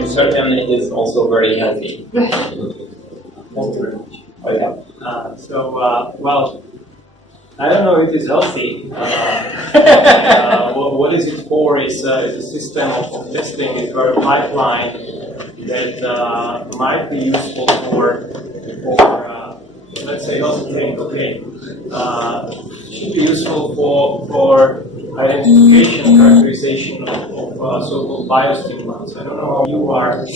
time, certainly it is also very healthy. Thank you very much. Well, I don't know if it is healthy. What is it for? It's a system of testing. It's for a pipeline that might be useful for let's say, not think, okay, should be useful for identification, characterization of so-called biostimulants. I don't know how you are